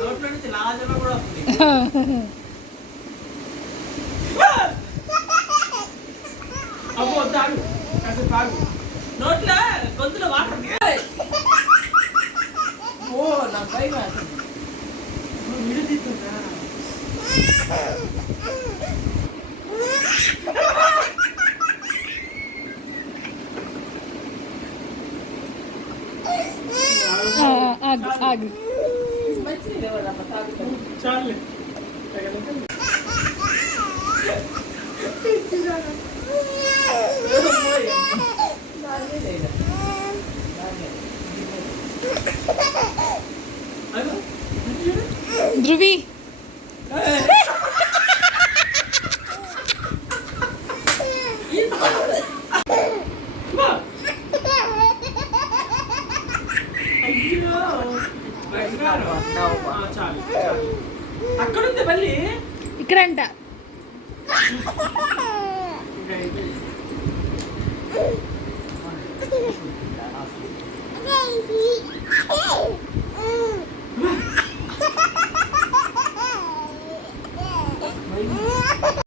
నోట్లో నుంచి లాజన కూడా వస్తుంది. అబ్బో తాగు కాసేపు తాగు. నోట్లో గొంతులో వాటర్. ఓ నా భయం వీడు తీసుకుంటా. ఆగు చాలు ధృవి అక్కడుంది మళ్ళీ ఇక్కడంట.